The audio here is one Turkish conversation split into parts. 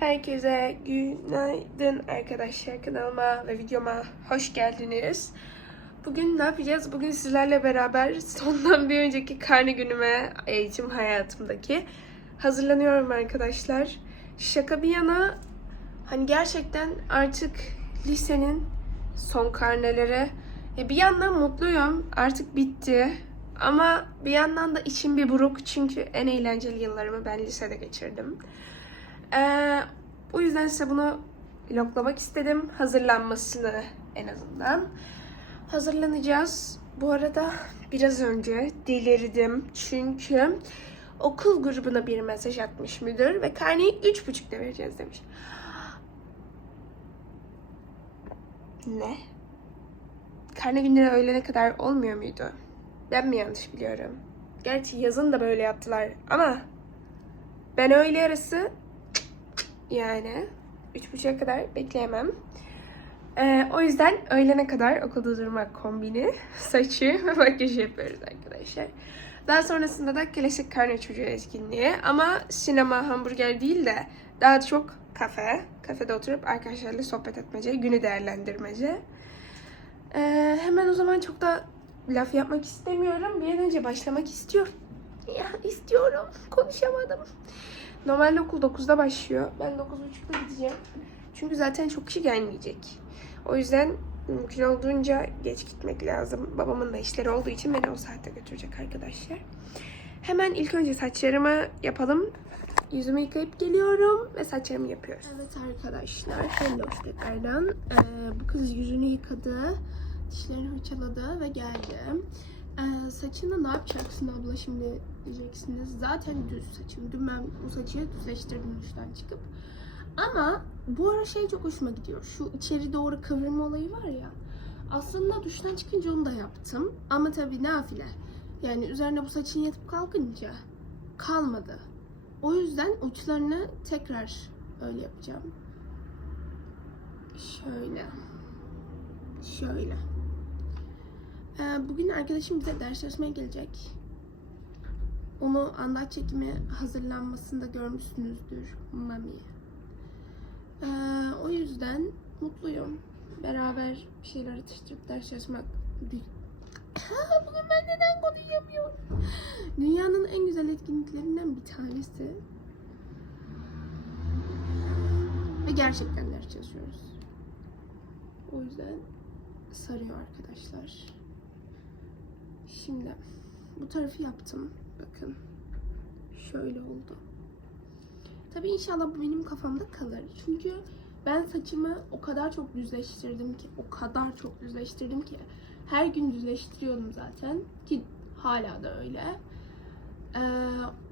Herkese günaydın arkadaşlar kanalıma ve videoma hoş geldiniz. Bugün ne yapacağız? Bugün sizlerle beraber sondan bir önceki karne günüme eğitim hayatımdaki hazırlanıyorum arkadaşlar. Şaka bir yana hani gerçekten artık lisenin son karneleri ya bir yandan mutluyum artık bitti ama bir yandan da içim bir buruk çünkü en eğlenceli yıllarımı ben lisede geçirdim. Ee, o yüzden size bunu vloglamak istedim. Hazırlanmasını en azından. Hazırlanacağız. Bu arada biraz önce delirdim. Çünkü okul grubuna bir mesaj atmış müdür ve karneyi üç buçukta vereceğiz demiş. Ne? Karne günleri öğlene kadar olmuyor muydu? Ben mi yanlış biliyorum? Gerçi yazın da böyle yaptılar ama ben öğle yarısı yani üç buçuğa kadar bekleyemem. Ee, o yüzden öğlene kadar okulda durmak kombini, saçı ve makyajı yapıyoruz arkadaşlar. Daha sonrasında da klasik karne çocuğu etkinliği ama sinema, hamburger değil de daha çok kafe. Kafede oturup arkadaşlarla sohbet etmece, günü değerlendirmece. Ee, hemen o zaman çok da laf yapmak istemiyorum. Bir an önce başlamak istiyorum. Ya istiyorum. Konuşamadım. Normalde okul 9'da başlıyor. Ben 9.30'da gideceğim. Çünkü zaten çok kişi gelmeyecek. O yüzden mümkün olduğunca geç gitmek lazım. Babamın da işleri olduğu için beni o saatte götürecek arkadaşlar. Hemen ilk önce saçlarımı yapalım. Yüzümü yıkayıp geliyorum ve saçlarımı yapıyoruz. Evet arkadaşlar, hello tekrardan. Ee, bu kız yüzünü yıkadı, dişlerini fırçaladı ve geldi. Ee, saçını ne yapacaksın abla şimdi diyeceksiniz. Zaten düz saçım. Dün ben bu saçı düzleştirdim duştan çıkıp. Ama bu ara şey çok hoşuma gidiyor. Şu içeri doğru kıvrılma olayı var ya. Aslında duştan çıkınca onu da yaptım. Ama tabii nafile. Yani üzerine bu saçın yatıp kalkınca kalmadı. O yüzden uçlarını tekrar öyle yapacağım. Şöyle. Şöyle. Ee, bugün arkadaşım bize ders çalışmaya gelecek. Onu andaç çekimi hazırlanmasında görmüşsünüzdür Mami. Ee, o yüzden mutluyum. Beraber bir şeyler atıştırıp ders çalışmak. Ha, Bugün ben neden konuşamıyorum? Dünyanın en güzel etkinliklerinden bir tanesi. Ve gerçekten ders çalışıyoruz. O yüzden sarıyor arkadaşlar. Şimdi bu tarafı yaptım. Bakın. Şöyle oldu. Tabii inşallah bu benim kafamda kalır. Çünkü ben saçımı o kadar çok düzleştirdim ki, o kadar çok düzleştirdim ki her gün düzleştiriyordum zaten ki hala da öyle. Ee,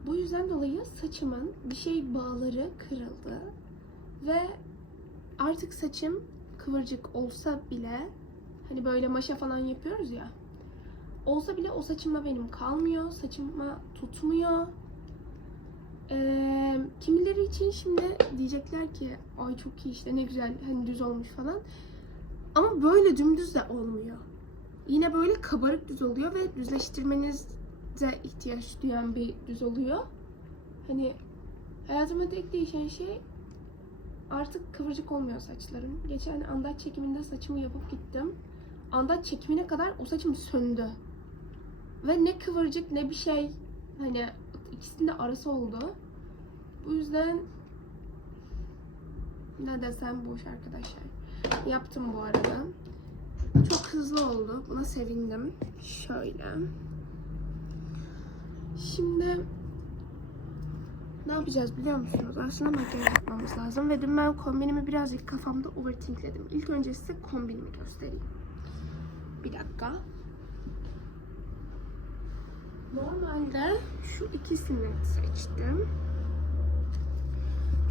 bu yüzden dolayı saçımın bir şey bağları kırıldı ve artık saçım kıvırcık olsa bile hani böyle maşa falan yapıyoruz ya olsa bile o saçımla benim kalmıyor. Saçıma tutmuyor. Ee, kimileri için şimdi diyecekler ki ay çok iyi işte ne güzel hani düz olmuş falan. Ama böyle dümdüz de olmuyor. Yine böyle kabarık düz oluyor ve düzleştirmenize ihtiyaç duyan bir düz oluyor. Hani hayatıma tek değişen şey artık kıvırcık olmuyor saçlarım. Geçen andaç çekiminde saçımı yapıp gittim. Andaç çekimine kadar o saçım söndü. Ve ne kıvırcık ne bir şey hani ikisinin de arası oldu. Bu yüzden ne desem boş arkadaşlar. Yaptım bu arada. Çok hızlı oldu. Buna sevindim. Şöyle. Şimdi ne yapacağız biliyor musunuz? Aslında makyaj yapmamız lazım. Ve dün ben kombinimi birazcık kafamda overthinkledim. İlk önce size kombinimi göstereyim. Bir dakika. Normalde şu ikisini seçtim.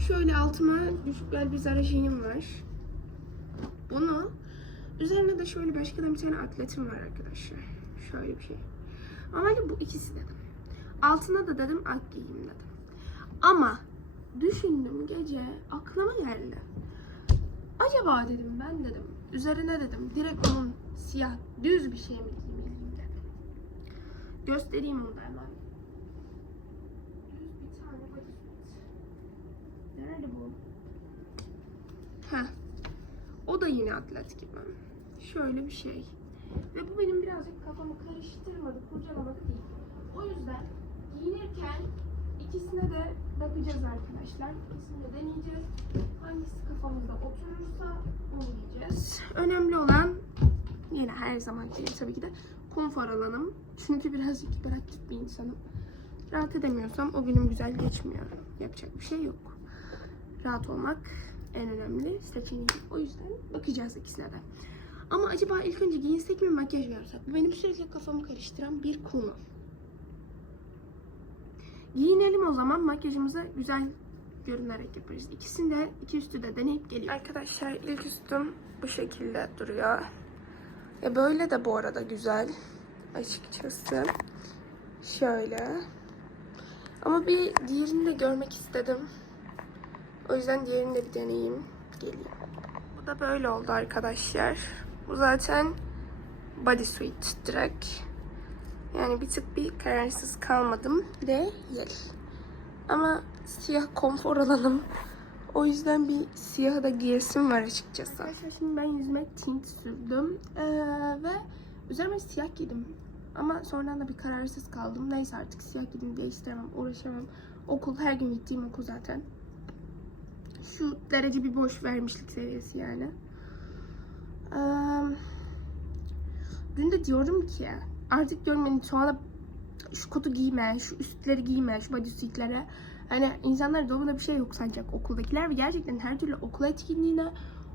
Şöyle altıma düşük bel bir zara jeanim var. Bunu üzerine de şöyle başka da bir tane atletim var arkadaşlar. Şöyle bir şey. Normalde bu ikisi dedim. Altına da dedim at giyeyim dedim. Ama düşündüm gece aklıma geldi. Acaba dedim ben dedim üzerine dedim direkt onun siyah düz bir şey mi. Göstereyim onu da hemen. Nerede bu? Heh. O da yine atlet gibi. Şöyle bir şey. Ve bu benim birazcık kafamı karıştırmadı, kurcalamadı değil. O yüzden giyinirken ikisine de bakacağız arkadaşlar. İkisini de deneyeceğiz. Hangisi kafamızda oturursa onu giyeceğiz. Önemli olan yine her zamanki gibi tabii ki de konfor alanım. Çünkü birazcık hiperaktif bir insanım. Rahat edemiyorsam o günüm güzel geçmiyor. Yapacak bir şey yok. Rahat olmak en önemli seçeneğim. O yüzden bakacağız ikisine de. Ama acaba ilk önce giyinsek mi makyaj mı yapsak? Bu benim sürekli kafamı karıştıran bir konu. Giyinelim o zaman makyajımıza güzel görünerek yaparız. İkisini de iki üstü de deneyip geliyor. Arkadaşlar ilk üstüm bu şekilde duruyor. Ya böyle de bu arada güzel açıkçası. Şöyle. Ama bir diğerini de görmek istedim. O yüzden diğerini de bir deneyeyim. Geleyim. Bu da böyle oldu arkadaşlar. Bu zaten bodysuit direkt. Yani bir tık bir kararsız kalmadım değil. Ama siyah konfor alanım. O yüzden bir siyahı da giyesim var açıkçası. Arkadaşlar şimdi ben yüzüme tint sürdüm. Ee, ve üzerime siyah giydim. Ama sonradan da bir kararsız kaldım. Neyse artık siyah giydim diye istemem, uğraşamam. Okul her gün gittiğim okul zaten. Şu derece bir boş vermişlik seviyesi yani. Ee, dün de diyorum ki artık diyorum beni sonra şu kotu giyme, şu üstleri giyme, şu bodysuitleri. Hani insanlar dolabında bir şey yok sanacak okuldakiler ve gerçekten her türlü okul etkinliğine,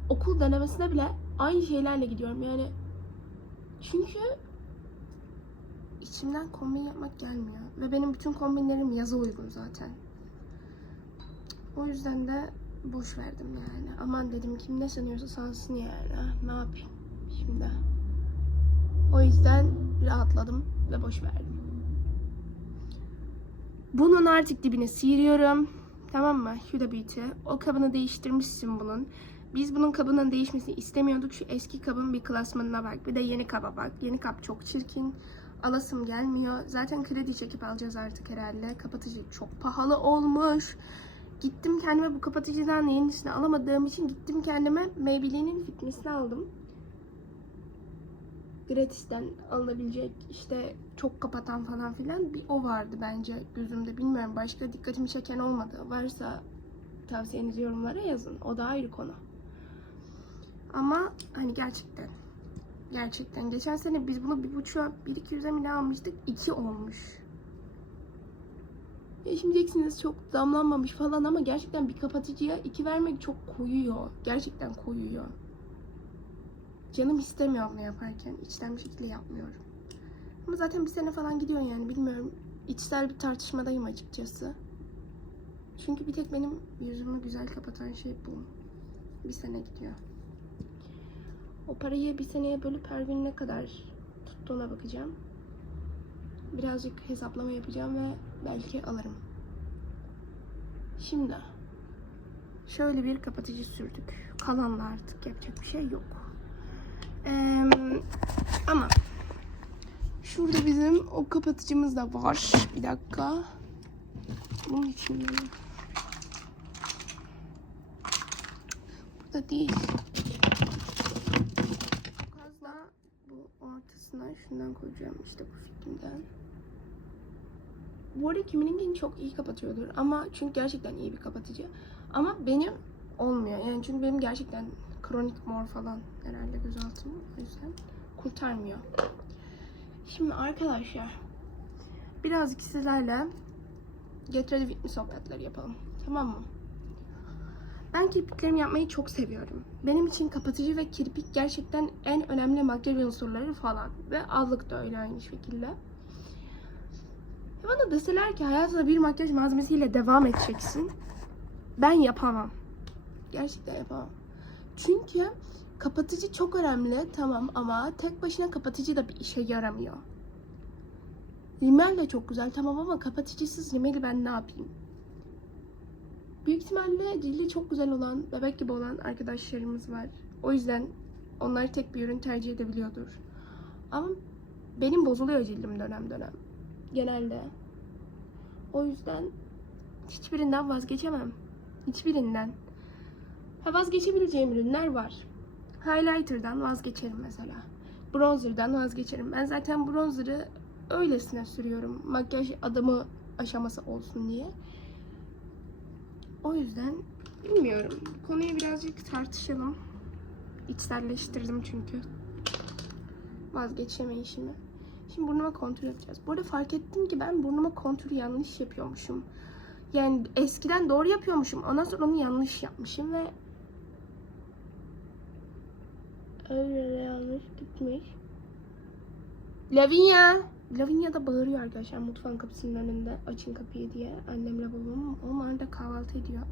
okul denemesine bile aynı şeylerle gidiyorum yani. Çünkü içimden kombin yapmak gelmiyor. Ve benim bütün kombinlerim yaza uygun zaten. O yüzden de boş verdim yani. Aman dedim kim ne sanıyorsa sansın yani. Ah, Ne yapayım şimdi. O yüzden rahatladım ve boş verdim. Bunun artık dibine sıyırıyorum. Tamam mı? Huda Beauty. O kabını değiştirmişsin bunun. Biz bunun kabının değişmesini istemiyorduk. Şu eski kabın bir klasmanına bak. Bir de yeni kaba bak. Yeni kap çok çirkin. Alasım gelmiyor. Zaten kredi çekip alacağız artık herhalde. Kapatıcı çok pahalı olmuş. Gittim kendime bu kapatıcıdan yenisini alamadığım için gittim kendime Maybelline'in fitnessini aldım. Gratisten alınabilecek işte çok kapatan falan filan bir o vardı bence gözümde. Bilmiyorum başka dikkatimi çeken olmadı. Varsa tavsiyenizi yorumlara yazın. O da ayrı konu. Ama hani gerçekten gerçekten geçen sene biz bunu bir buçuğa bir iki yüze mi almıştık? iki olmuş. Ya şimdi diyeceksiniz çok damlanmamış falan ama gerçekten bir kapatıcıya iki vermek çok koyuyor. Gerçekten koyuyor. Canım istemiyor bunu yaparken. içten bir şekilde yapmıyorum. Ama zaten bir sene falan gidiyor yani bilmiyorum. İçsel bir tartışmadayım açıkçası. Çünkü bir tek benim yüzümü güzel kapatan şey bu. Bir sene gidiyor. O parayı bir seneye bölüp her gün ne kadar tuttuğuna bakacağım. Birazcık hesaplama yapacağım ve belki alırım. Şimdi şöyle bir kapatıcı sürdük. Kalanla artık yapacak bir şey yok. Ama şurada bizim o kapatıcımız da var. Bir dakika. Bunun içinde? Burada değil. Fazla bu ortasına şundan koyacağım işte bu fikrimden. Bu arada kimininkini çok iyi kapatıyordur ama çünkü gerçekten iyi bir kapatıcı. Ama benim olmuyor yani çünkü benim gerçekten kronik mor falan herhalde gözaltım o yüzden kurtarmıyor. Şimdi arkadaşlar birazcık sizlerle Get Ready With sohbetleri yapalım. Tamam mı? Ben kirpiklerimi yapmayı çok seviyorum. Benim için kapatıcı ve kirpik gerçekten en önemli makyaj unsurları falan. Ve allık da öyle aynı şekilde. Bana deseler ki hayatında bir makyaj malzemesiyle devam edeceksin. Ben yapamam. Gerçekten yapamam. Çünkü kapatıcı çok önemli tamam ama tek başına kapatıcı da bir işe yaramıyor. Rimel de çok güzel tamam ama kapatıcısız rimeli ben ne yapayım? Büyük ihtimalle cildi çok güzel olan, bebek gibi olan arkadaşlarımız var. O yüzden onlar tek bir ürün tercih edebiliyordur. Ama benim bozuluyor cildim dönem dönem. Genelde. O yüzden hiçbirinden vazgeçemem. Hiçbirinden. Ha vazgeçebileceğim ürünler var. Highlighter'dan vazgeçerim mesela. Bronzer'dan vazgeçerim. Ben zaten bronzer'ı öylesine sürüyorum. Makyaj adamı aşaması olsun diye. O yüzden bilmiyorum. Konuyu birazcık tartışalım. İçselleştirdim çünkü. Vazgeçemeyişimi. Şimdi burnuma kontür yapacağız. Bu arada fark ettim ki ben burnuma kontürü yanlış yapıyormuşum. Yani eskiden doğru yapıyormuşum. Ondan sonra onu yanlış yapmışım ve öyle yanlış gitmiş. Lavinia! Lavinia da bağırıyor arkadaşlar mutfağın kapısının önünde. Açın kapıyı diye. Annemle babam. Onlar da kahvaltı ediyor.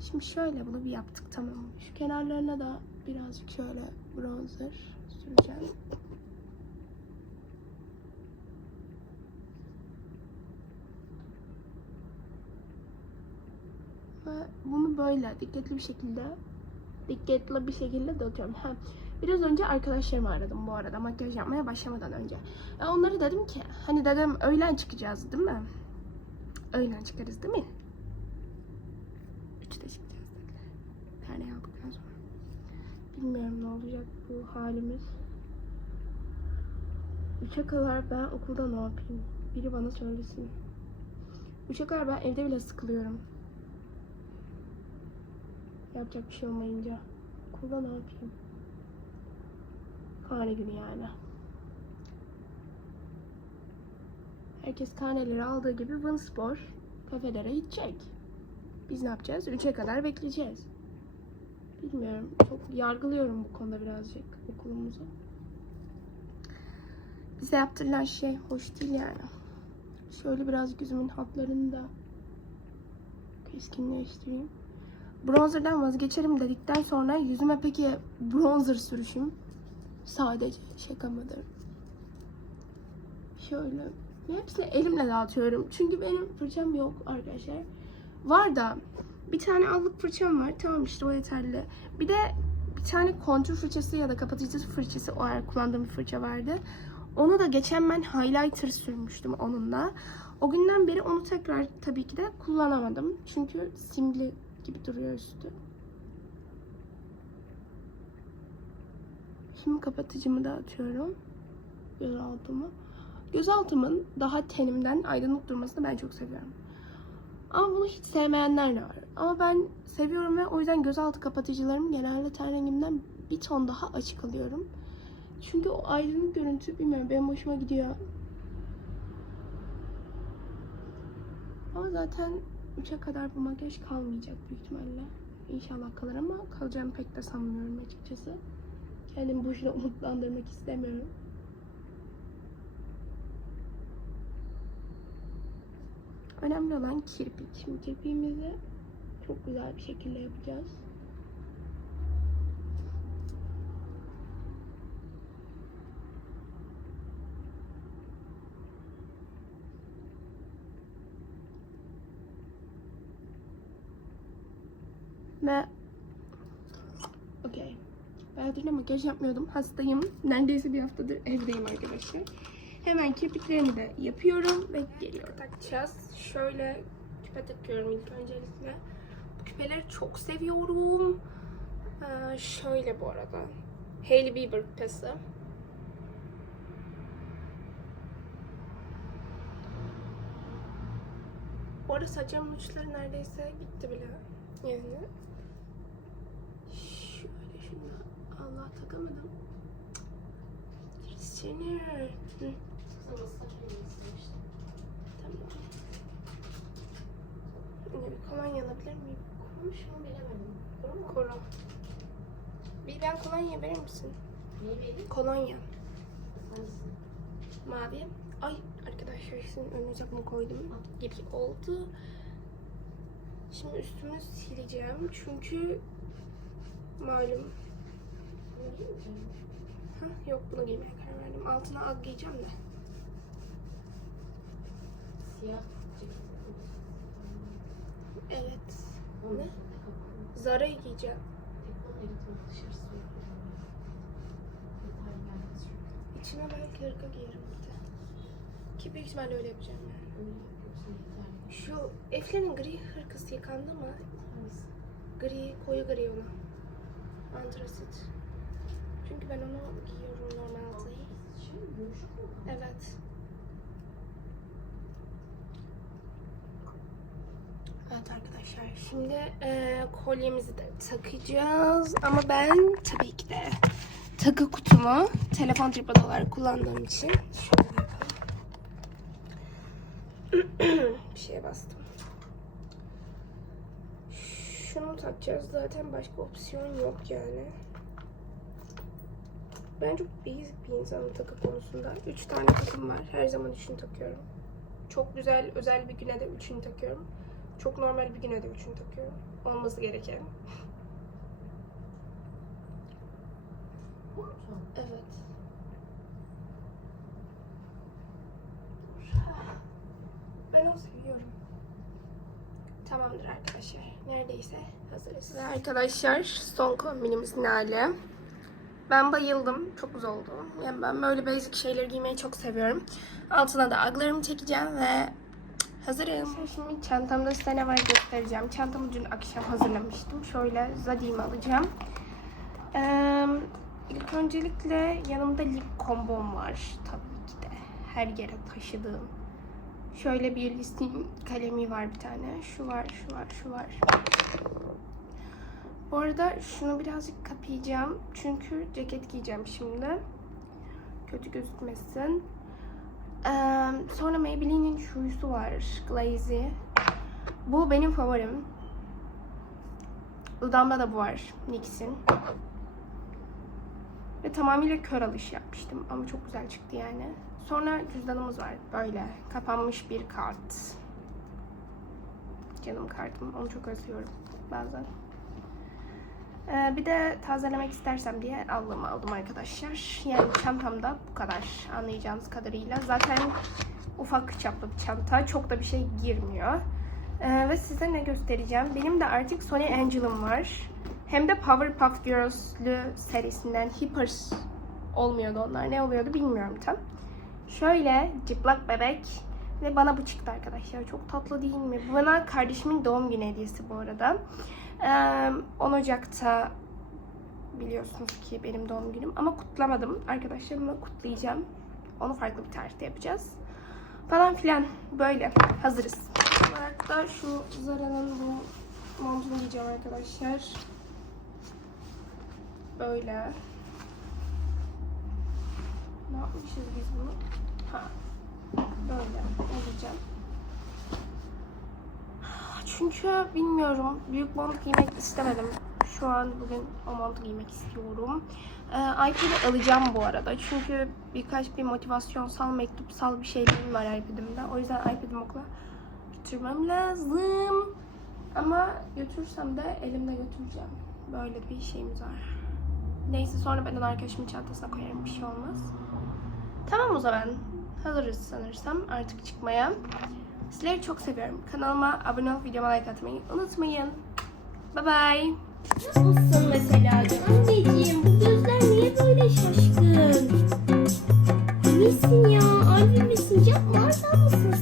Şimdi şöyle bunu bir yaptık tamam mı? Şu kenarlarına da birazcık şöyle bronzer süreceğim. Ve bunu böyle dikkatli bir şekilde dikkatli bir şekilde dağıtıyorum. Ha, biraz önce arkadaşlarımı aradım bu arada makyaj yapmaya başlamadan önce. E, onları dedim ki hani dedim öğlen çıkacağız değil mi? Öğlen çıkarız değil mi? Üçte çıkacağız dediler. Tane aldıktan sonra. Bilmiyorum ne olacak bu halimiz. Üçe kadar ben okulda ne yapayım? Biri bana söylesin. Üçe kadar ben evde bile sıkılıyorum. Yapacak bir şey olmayınca. Okulda ne yapayım? Karne günü yani. Herkes karneleri aldığı gibi Winspor kafelere gidecek. Biz ne yapacağız? Üçe kadar bekleyeceğiz. Bilmiyorum. Çok yargılıyorum bu konuda birazcık okulumuzu. Bize yaptırılan şey hoş değil yani. Şöyle biraz yüzümün hatlarını da keskinleştireyim. Bronzer'dan vazgeçerim dedikten sonra yüzüme peki bronzer sürüşüm sadece şaka mıdır? Şöyle hepsini elimle dağıtıyorum. Çünkü benim fırçam yok arkadaşlar. Var da bir tane allık fırçam var. Tamam işte o yeterli. Bir de bir tane kontür fırçası ya da kapatıcı fırçası o ara kullandığım bir fırça vardı. Onu da geçen ben highlighter sürmüştüm onunla. O günden beri onu tekrar tabii ki de kullanamadım. Çünkü simli gibi duruyor üstü. Şimdi kapatıcımı da atıyorum. Gözaltımı. Gözaltımın daha tenimden aydınlık durmasını ben çok seviyorum. Ama bunu hiç sevmeyenler de var. Ama ben seviyorum ve o yüzden gözaltı kapatıcılarımı genelde ten rengimden bir ton daha açık alıyorum. Çünkü o aydınlık görüntü bilmiyorum benim hoşuma gidiyor. Ama zaten 3'e kadar bu makyaj kalmayacak büyük ihtimalle. İnşallah kalır ama kalacağını pek de sanmıyorum açıkçası. Kendimi boşuna umutlandırmak istemiyorum. Önemli olan kirpik. Şimdi kirpiğimizi çok güzel bir şekilde yapacağız. Ve Okey. Bayağıdır makyaj yapmıyordum. Hastayım. Neredeyse bir haftadır evdeyim arkadaşlar. Hemen kirpiklerimi de yapıyorum ve geliyorum. Takacağız. Şöyle küpe takıyorum ilk öncelikle. Bu küpeleri çok seviyorum. Ee, şöyle bu arada. Hailey Bieber küpesi. Bu arada saçımın uçları neredeyse gitti bile. Yani. Şöyle şunu. Allah takamadım. Seni. Tamam. Yine bir kolonya alabilir miyim? Kuru şunu bilemedim. Kuru mu? Kuru. Bir ben kolonya verir misin? Neyi vereyim? Kolonya. Hangisi? Mavi. Ay arkadaşlar sizin önünüze bunu koydum. Gibi oldu. Şimdi üstümü sileceğim. Çünkü malum. Bunu değil mi? Ha, yok bunu giymeye karar verdim. Altına az giyeceğim de. Siyah. Evet. Ne? Zara'yı giyeceğim. İçine belki hırka giyerim bir de. Ki büyük ihtimalle öyle yapacağım yani. Şu Efle'nin gri hırkası yıkandı mı? Gri, koyu gri onu. Antrasit. Çünkü ben onu giyiyorum normalde. Şey? Evet. Evet arkadaşlar şimdi e, kolyemizi de takacağız ama ben tabii ki de takı kutumu telefon tripod olarak kullandığım için. Bir şeye bastım. Şunu takacağız zaten başka opsiyon yok yani. Ben çok basic bir insanım takı konusunda. Üç tane takım var. Her zaman üçünü takıyorum. Çok güzel, özel bir güne de üçünü takıyorum. Çok normal bir güne de üçünü takıyorum. Olması gereken. Evet. Ben onu seviyorum. Tamamdır arkadaşlar. Neredeyse hazırız. Ve arkadaşlar son kombinimizin hali. Ben bayıldım. Çok güzel oldu. Yani ben böyle basic şeyleri giymeyi çok seviyorum. Altına da aglarımı çekeceğim ve hazırım. Şimdi çantamda size ne var göstereceğim. Çantamı dün akşam hazırlamıştım. Şöyle zadimi alacağım. Ee, ilk öncelikle yanımda lip kombom var. Tabii ki de her yere taşıdığım. Şöyle bir listin kalemi var bir tane. Şu var, şu var, şu var. Bu arada şunu birazcık kapayacağım. Çünkü ceket giyeceğim şimdi. Kötü gözükmesin. Ee, sonra Maybelline'in şuyusu var. Glazy. Bu benim favorim. Dudağımda da bu var. NYX'in. Ve tamamıyla kör alış yapmıştım. Ama çok güzel çıktı yani. Sonra cüzdanımız var. Böyle. Kapanmış bir kart. Canım kartım. Onu çok özlüyorum bazen. Ee, bir de tazelemek istersem diye allığımı aldım arkadaşlar. Yani çantamda bu kadar anlayacağınız kadarıyla. Zaten ufak çaplı bir çanta. Çok da bir şey girmiyor. Ee, ve size ne göstereceğim? Benim de artık Sony Angel'ım var. Hem de Powerpuff Girls'lü serisinden Hippers olmuyordu onlar. Ne oluyordu bilmiyorum tam. Şöyle cıplak bebek ve bana bu çıktı arkadaşlar. Çok tatlı değil mi? Bu bana kardeşimin doğum günü hediyesi bu arada. Ee, 10 Ocak'ta biliyorsunuz ki benim doğum günüm ama kutlamadım. Arkadaşlarımla kutlayacağım. Onu farklı bir tarihte yapacağız. Falan filan böyle hazırız. Olarak da şu Zara'nın bu montunu giyeceğim arkadaşlar. Böyle. Ne yapmışız biz bunu? Ha. Böyle olacağım. Çünkü bilmiyorum. Büyük mont giymek istemedim. Şu an bugün o montu giymek istiyorum. Ee, iPad'i alacağım bu arada. Çünkü birkaç bir motivasyonsal, mektupsal bir şeylerim var iPad'imde. O yüzden iPad'imi okula götürmem lazım. Ama götürsem de elimde götüreceğim. Böyle bir şeyimiz var. Neyse sonra ben onu arkadaşımın çantasına koyarım. Bir şey olmaz. Tamam o zaman. Hazırız sanırsam artık çıkmaya. Sizleri çok seviyorum. Kanalıma abone olup videoma like atmayı unutmayın. Bye bye. Nasılsın mesela? Anneciğim bu gözler niye böyle şaşkın? İyisin ya. Albüm misin? Yapma. Arda mısın